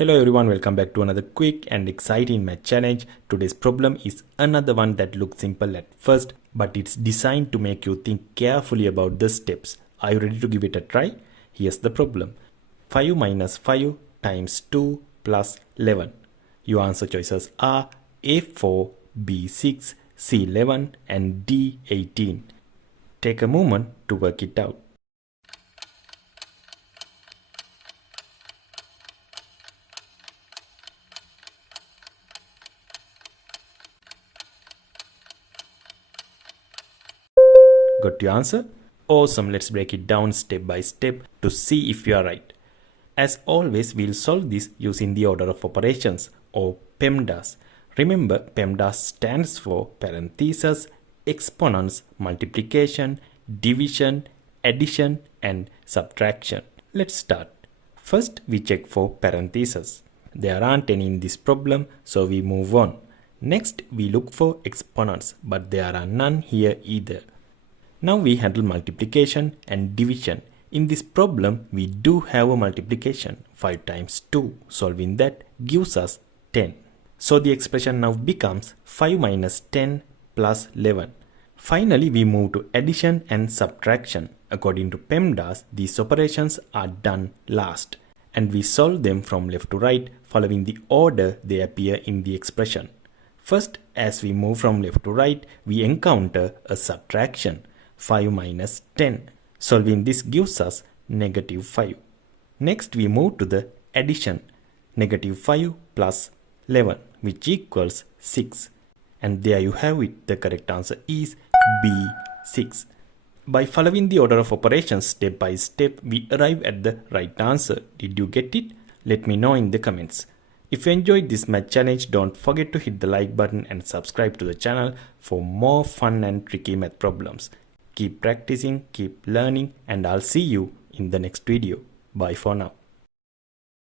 Hello everyone, welcome back to another quick and exciting math challenge. Today's problem is another one that looks simple at first, but it's designed to make you think carefully about the steps. Are you ready to give it a try? Here's the problem. 5 minus 5 times 2 plus 11. Your answer choices are A4, B6, C11 and D18. Take a moment to work it out. Got your answer? Awesome, let's break it down step by step to see if you are right. As always, we'll solve this using the order of operations or PEMDAS. Remember, PEMDAS stands for parentheses, exponents, multiplication, division, addition and subtraction. Let's start. First, we check for parentheses. There aren't any in this problem, so we move on. Next, we look for exponents, but there are none here either. Now we handle multiplication and division. In this problem, we do have a multiplication. 5 times 2. Solving that gives us 10. So the expression now becomes 5 minus 10 plus 11. Finally, we move to addition and subtraction. According to PEMDAS, these operations are done last, and we solve them from left to right following the order they appear in the expression. First, as we move from left to right, we encounter a subtraction. 5 minus 10. Solving this gives us negative 5. Next we move to the addition. Negative 5 plus 11, which equals 6. And there you have it. The correct answer is B6. By following the order of operations step by step, we arrive at the right answer. Did you get it? Let me know in the comments. If you enjoyed this math challenge, don't forget to hit the like button and subscribe to the channel for more fun and tricky math problems. Keep practicing, keep learning, and I'll see you in the next video. Bye for now.